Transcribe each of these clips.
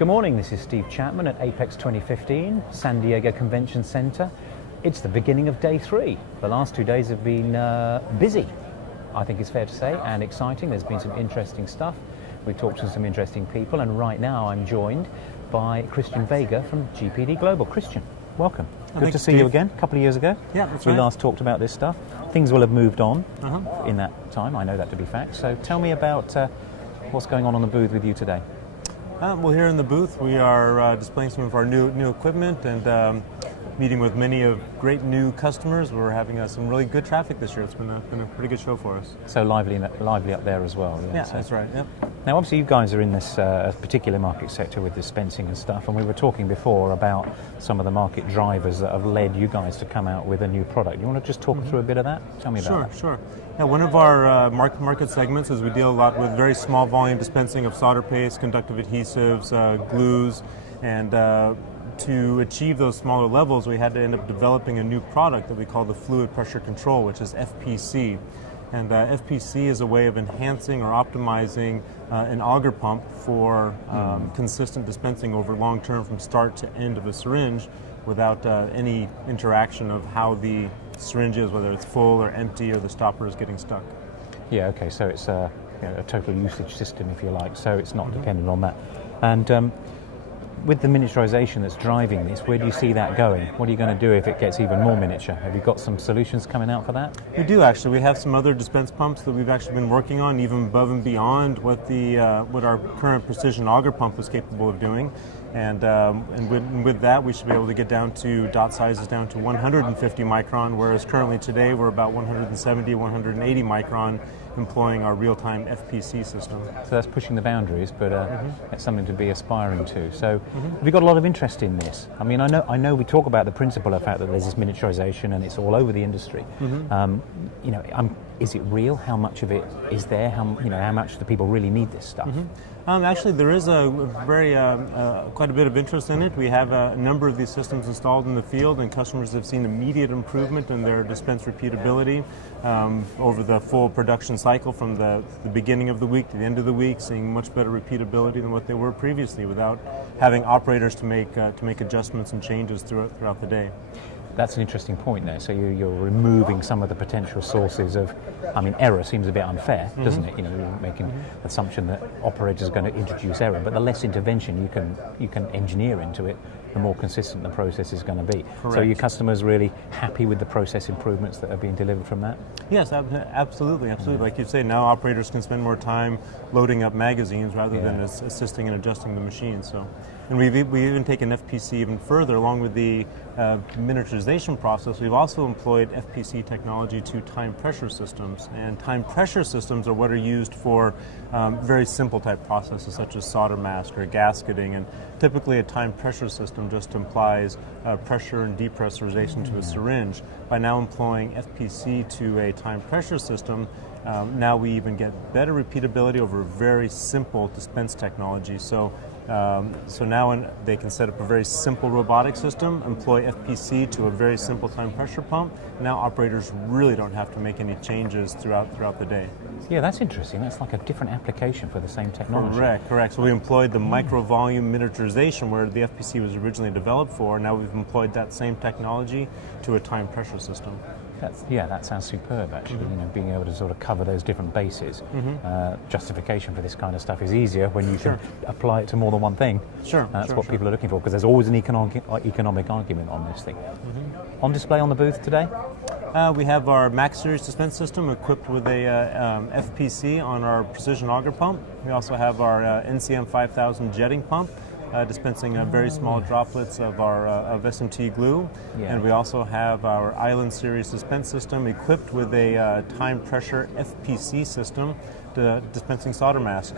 Good morning, this is Steve Chapman at Apex 2015, San Diego Convention Center. It's the beginning of day 3. The last 2 days have been busy, I think it's fair to say, and exciting. There's been some interesting stuff. We've talked to some interesting people, and right now I'm joined by Vega from GPD Global. Christian, welcome. Good to see you again. A couple of years ago. Yeah, that's right. We last talked about this stuff. Things will have moved on in that time. I know that to be fact. So tell me about what's going on the booth with you today. Well, here in the booth, we are displaying some of our new equipment and meeting with many of great new customers. We're having some really good traffic this year. It's been a pretty good show for us. So lively up there as well. Yeah, that's right. Yep. Now, obviously, you guys are in this particular market sector with dispensing and stuff, and we were talking before about some of the market drivers that have led you guys to come out with a new product. You want to just talk through a bit of that? Tell me about that. Sure. Now, one of our market segments is we deal a lot with very small volume dispensing of solder paste, conductive adhesives, glues, and to achieve those smaller levels, we had to end up developing a new product that we call the fluid pressure control, which is FPC. And FPC is a way of enhancing or optimizing an auger pump for consistent dispensing over long term from start to end of a syringe without any interaction of how the syringe is, whether it's full or empty or the stopper is getting stuck. Yeah, okay, so it's a total usage system, if you like, so it's not dependent on that. And with the miniaturization that's driving this, where do you see that going? What are you going to do if it gets even more miniature? Have you got some solutions coming out for that? We do, actually. We have some other dispense pumps that we've actually been working on, even above and beyond what our current precision auger pump was capable of doing. And with that, we should be able to get down to dot sizes down to 150 micron, whereas currently today we're about 170, 180 micron, employing our real-time FPC system. So that's pushing the boundaries, but it's something to be aspiring to. So have you got a lot of interest in this? I mean, I know we talk about the principle of the fact that there's this miniaturization and it's all over the industry. Is it real? How much of it is there? How much do people really need this stuff? Actually, there is quite a bit of interest in it. We have a number of these systems installed in the field, and customers have seen immediate improvement in their dispense repeatability over the full production cycle, from the beginning of the week to the end of the week, seeing much better repeatability than what they were previously, without having operators to make adjustments and changes throughout the day. That's an interesting point there. So you're removing some of the potential sources of, error seems a bit unfair, doesn't it? You're making the assumption that operators are going to introduce error, but the less intervention you can engineer into it, the more consistent the process is going to be. Correct. So are your customers really happy with the process improvements that are being delivered from that? Yes, absolutely. Like you say, now operators can spend more time loading up magazines rather than assisting and adjusting the machine. So, and we've even taken FPC even further, along with the miniaturization process. We've also employed FPC technology to time pressure systems, and time pressure systems are what are used for very simple type processes such as solder mask or gasketing, and typically a time pressure system just implies pressure and depressurization to a syringe. By now employing FPC to a time pressure system, now we even get better repeatability over a very simple dispense technology. So now they can set up a very simple robotic system, employ FPC to a very simple time pressure pump. Now operators really don't have to make any changes throughout the day. Yeah, that's interesting. That's like a different application for the same technology. Correct. So we employed the micro volume miniaturization where the FPC was originally developed for. Now we've employed that same technology to a time pressure system. That sounds superb, actually. Being able to sort of cover those different bases. Justification for this kind of stuff is easier when you can apply it to more than one thing. That's what people are looking for, because there's always an economic argument on this thing. On display on the booth today? We have our Max Series dispense system equipped with a FPC on our precision auger pump. We also have our NCM 5000 jetting pump, dispensing very small droplets of our SMT glue. And we also have our Island Series dispense system equipped with a time pressure FPC system dispensing solder mask,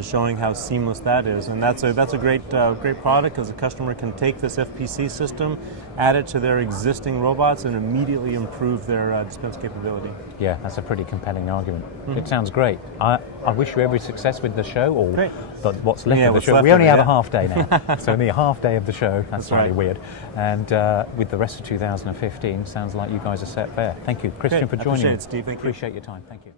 showing how seamless that is. And that's a great product, because the customer can take this FPC system, add it to their existing robots, and immediately improve their dispense capability. Yeah, that's a pretty compelling argument. It sounds great. I wish you every success with the show, or what's left of the show. We only have a half day now, so only a half day of the show. That's slightly weird. And with the rest of 2015, sounds like you guys are set there. Thank you, Christian, for joining me. Appreciate it, Steve. Thank you. Appreciate your time. Thank you.